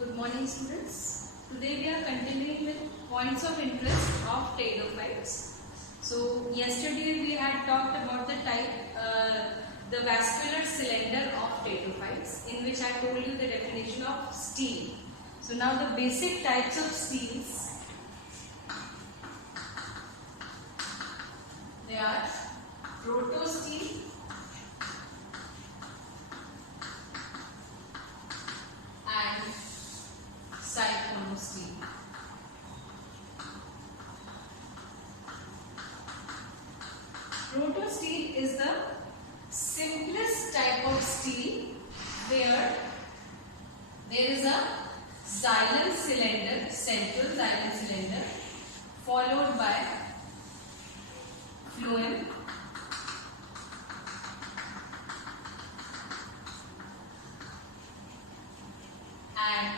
Good morning, students. Today we are continuing with points of interest of pteridophytes. So yesterday we had talked about the the vascular cylinder of pteridophytes, in which I told you the definition of stele. So now the basic types of steles, they are protostele, and siphonostele. Protostele is the simplest type of stele where there is a xylem cylinder, central xylem cylinder, followed by phloem, and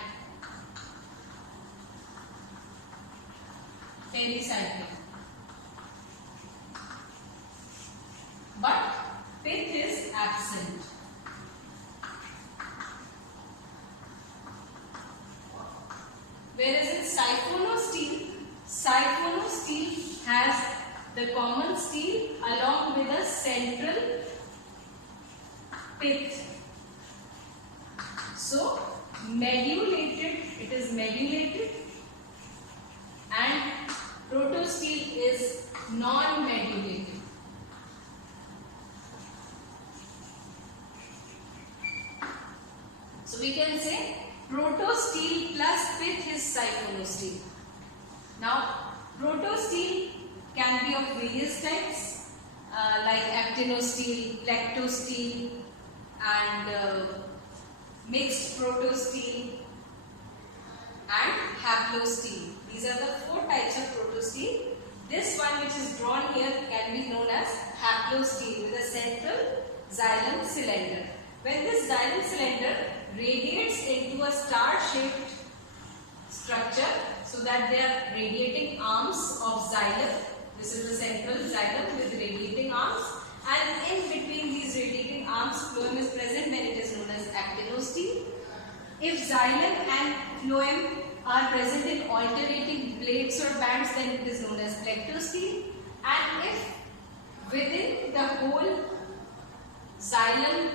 pericycle. But pith is absent. Whereas in siphonostele has the common stele along with a central pith. So it is medulated, and protostele is non-medulated. So we can say protostele plus pith is siphonostele. Now protostele can be of various types like actinostele, lactostele, and mixed protostele and haplostele. These are the four types of protostele. This one which is drawn here can be known as haplostele with a central xylem cylinder. When this xylem cylinder radiates into a star-shaped structure, so that they are radiating arms of xylem. This is the central xylem with radiating arms, and in between these radiating arms phloem is present, then it is known as actinostele. If xylem and phloem are present in alternating plates or bands, then it is known as plectostele. And if within the whole xylem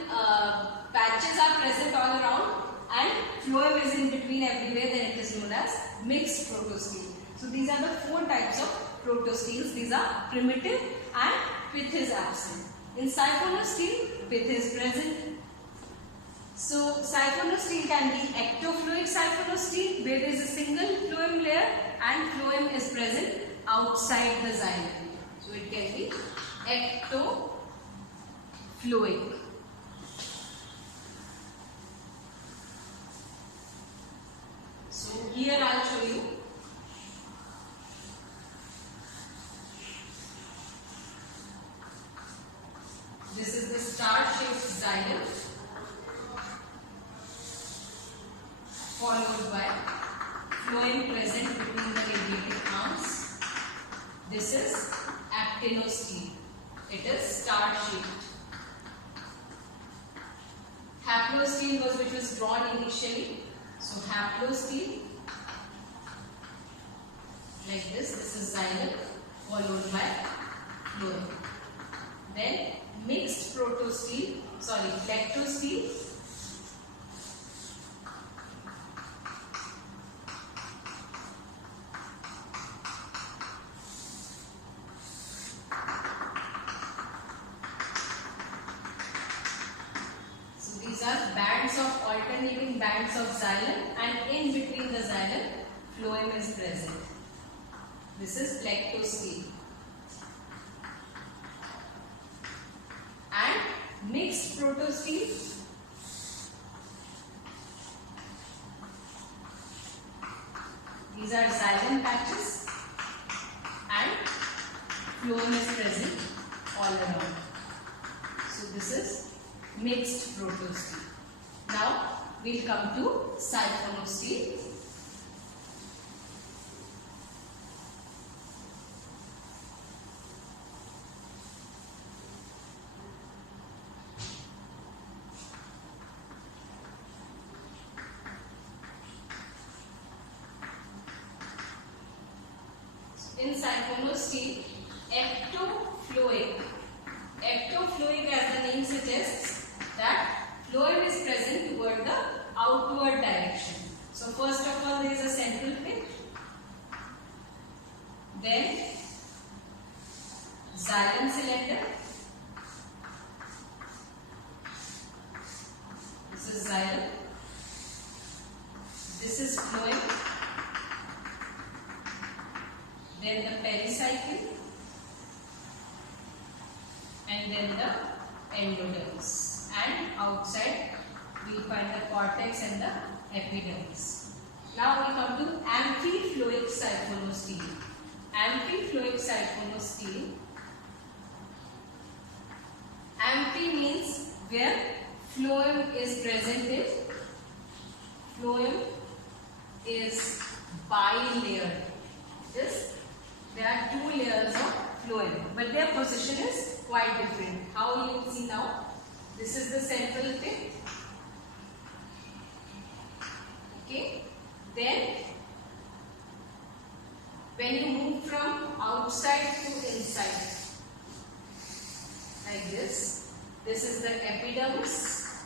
patches are present all around and phloem is in between everywhere, then it is known as mixed protostele. So these are the four types of protosteles. These are primitive and pith is absent. In siphonostele, pith is present. So siphonostele can be ectofluic siphonostele where there is a single phloem layer and phloem is present outside the xylem. So it can be ectofluic. So here I will show you. This is the star-shaped xylem, followed by phloem present between the radiating arms. This is actinostele. It is star-shaped. Haplostele was which was drawn initially. So haplostele, like this. This is xylem followed by phloem. Then mixed protostele, plectostele. So these are alternating bands of xylem, and in between the xylem, phloem is present. This is plectostele. And mixed protostele, these are xylem patches and phloem is present all around. So this is mixed protostele. Now we will come to siphonostele. in Siphonosteal ectofloic. Ectofloic, as the name suggests, that phloem is present toward the outward direction. So first of all, there is a central pith, then xylem cylinder. This is xylem. This is phloem. Then the pericycle, and then the endodermis. And outside we find the cortex and the epidermis. Now we come to amphiploic siphonosteal. Amphiploic siphonosteal. Amphi means where phloem is present. Phloem is bilayered. There are two layers of phloem, but their position is quite different. How you will see now? This is the central pith. Okay. Then, when you move from outside to inside, like this is the epidermis.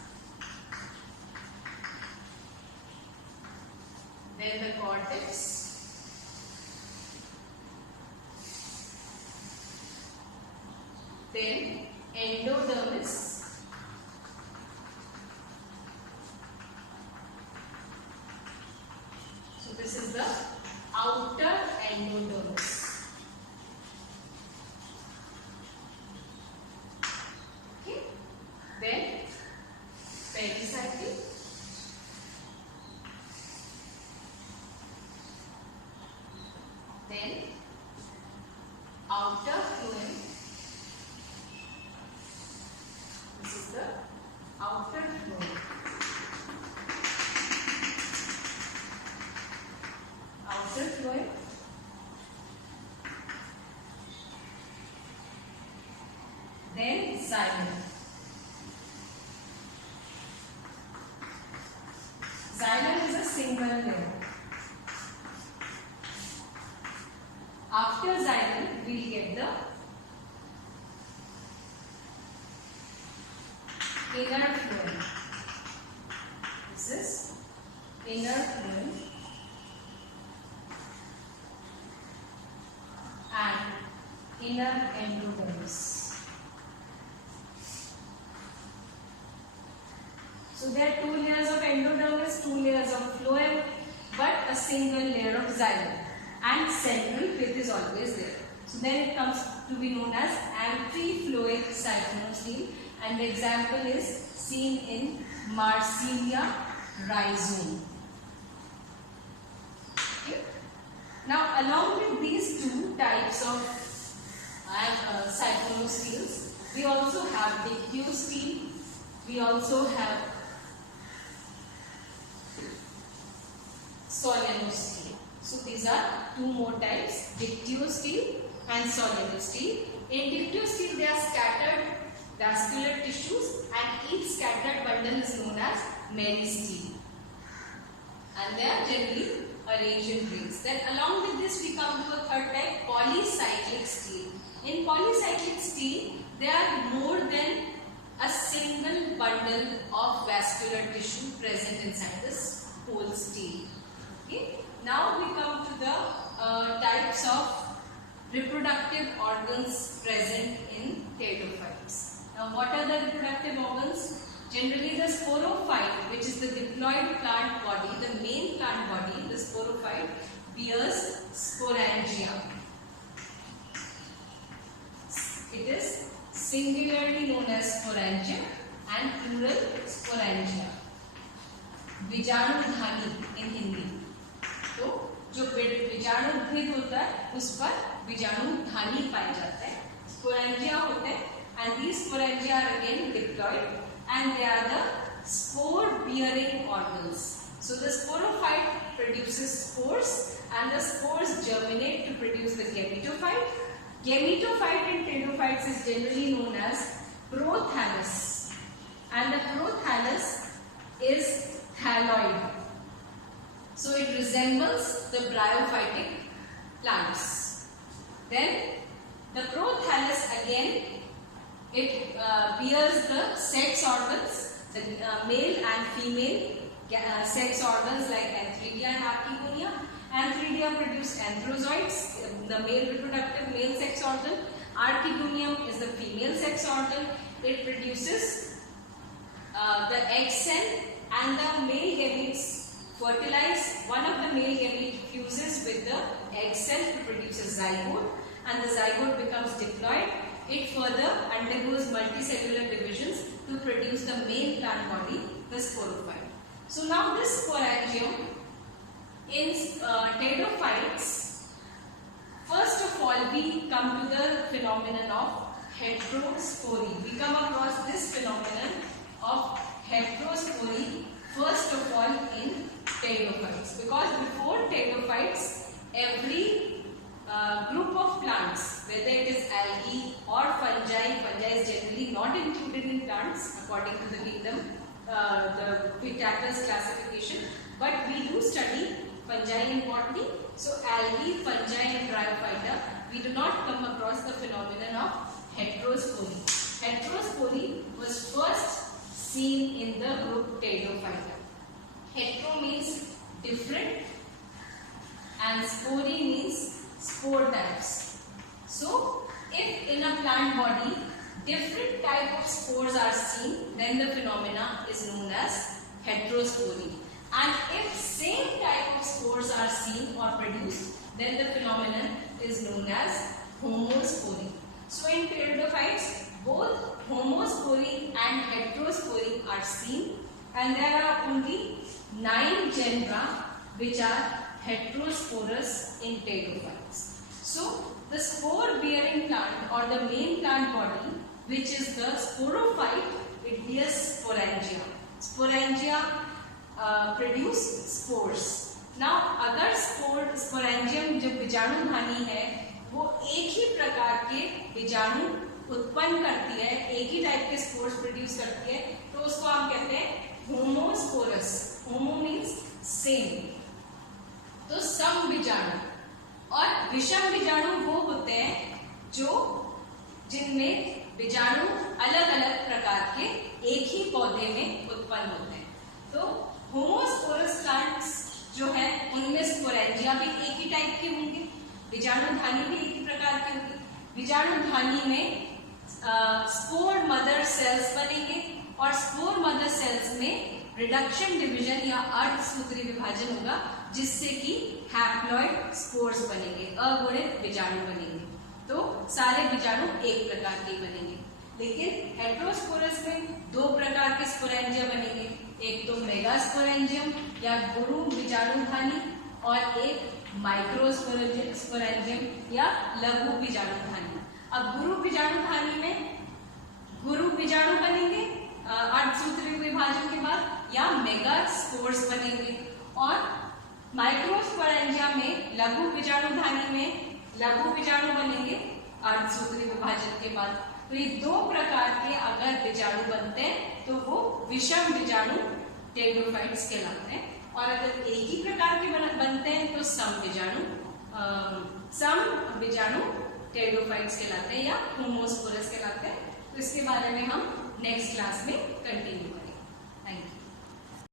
Then the cortex. Then endodermis. So this is the outer endodermis. Okay. Then pericycle. Then outer phloem. This is the outer phloem. Outer phloem. Then xylem. Xylem is a single layer. After xylem, we get the inner phloem. This is inner phloem and inner endodermis. So there are two layers of endodermis, two layers of phloem, but a single layer of xylem, and central pith is always there. So then it comes to be known as amphiploic siphonosteal, and the example is seen in Marsilea rhizome. Okay. Now, along with these two types of siphonosteals, we also have dictyostele. We also have solenostele. So these are two more types, dictyostele and solenostele. In dictyostele, they are scattered vascular tissues, and each scattered bundle is known as meristele, and they are generally arranged in rings. Then along with this, we come to a third type, polycyclic stele. In polycyclic stele, there are more than a single bundle of vascular tissue present inside this whole stele. Okay. Now we come to the types of reproductive organs present in pteridophytes. Now, what are the reproductive organs? Generally, the sporophyte, which is the diploid plant body, the main plant body, the sporophyte, bears sporangia. It is singularly known as sporangia and plural sporangia. बीजाणुधानी in Hindi. तो जो बीजाणुद्भिद होता है उस पर बीजाणुधानी पाया जाता है. Sporangia होते हैं, and these sporangia are again diploid, and they are the spore-bearing organs. So the sporophyte produces spores, and the spores germinate to produce the gametophyte. Gametophyte in pteridophytes is generally known as prothallus, and the prothallus is thalloid. So it resembles the bryophytic plants. Then the prothallus again, it bears the sex organs, the male and female sex organs like Antheridia and Archegonia. Antheridia produce antherozoids, the male reproductive male sex organ. Archegonium is the female sex organ. It produces the egg cell, and the male gametes fertilize. One of the male gamete fuses with the egg cell to produce a zygote, and the zygote becomes diploid. It further undergoes multicellular divisions to produce the main plant body, the sporophyte. So now this sporangium in pteridophytes, first of all we come to the phenomenon of heterospory. We come across this phenomenon of heterospory first of all in pteridophytes, because before pteridophytes every group of plants, whether it is algae or fungi is generally not included in plants according to the kingdom, the Pittacus classification, but we do study fungi in botany. So algae, fungi and bryophyta, we do not come across the phenomenon of heterospory. Heterospory was first seen in the group Pteridophyta. Hetero means different and spory means spore types. So if in a plant body different type of spores are seen, then the phenomena is known as heterospory. And if same type of spores are seen or produced, then the phenomenon is known as homospory. So in pteridophytes, both homospory and heterospory are seen, and there are only 9 genera which are heterosporous in pteridophytes. So the spore bearing plant or the main plant body, which is the sporophyte, it bears sporangia. Sporangia produce spores. Now अगर sporangium जो बीजाणुधानी है वो एक ही प्रकार के बीजाणु उत्पन्न करती है, एक ही टाइप के स्पोर्स प्रोड्यूस करती है, तो उसको हम कहते हैं होमोस्पोरस. होमो मीन्स सेम, तो सम बीजाणु. और विषम बीजाणु वो होते हैं जिनमें बीजाणु अलग अलग प्रकार के एक ही पौधे में उत्पन्न होते हैं. तो होमोस्पोरस प्लांट्स जो है उनमें स्पोरेंजिया भी एक ही टाइप के होंगे, बीजाणुधानी भी एक ही प्रकार के होंगे. बीजाणुधानी में स्पोर मदर सेल्स बनेंगे और स्पोर मदर सेल्स में रिडक्शन डिवीजन या अर्धसूत्री विभाजन होगा, जिससे कि हैप्लॉइड स्पोर्स बनेंगे, अगुणित बीजाणु बनेंगे. तो सारे बीजाणु एक प्रकार के बनेंगे. लेकिन हेटेरोस्पोरस में 2 प्रकार के स्पोरेंजिया बनेंगे, एक तो मेगास्पोरेंजियम या गुरु बीजाणुधानी और एक माइक्रोस्पोरेंजियम या लघु बीजाणुधानी. अब गुरु बीजाणुधानी में गुरु बीजाणु बनेंगे अर्धसूत्री विभाजन के बाद, या मेगा स्पोर्स बनेंगे. और माइक्रोस्पोरेंजिया में लघु बीजाणुधानी में लघु बीजाणु बनेंगे अर्धसूत्री विभाजन के बाद. तो ये 2 प्रकार के अगर बीजाणु बनते हैं तो वो विषम बीजाणु टेरिडोफाइट्स कहलाते हैं. और अगर एक ही प्रकार के बनते हैं तो सम बीजाणु टेरिडोफाइट्स कहलाते हैं या होमोस्पोरस कहलाते हैं. तो इसके बारे में हम नेक्स्ट क्लास में कंटिन्यू करेंगे.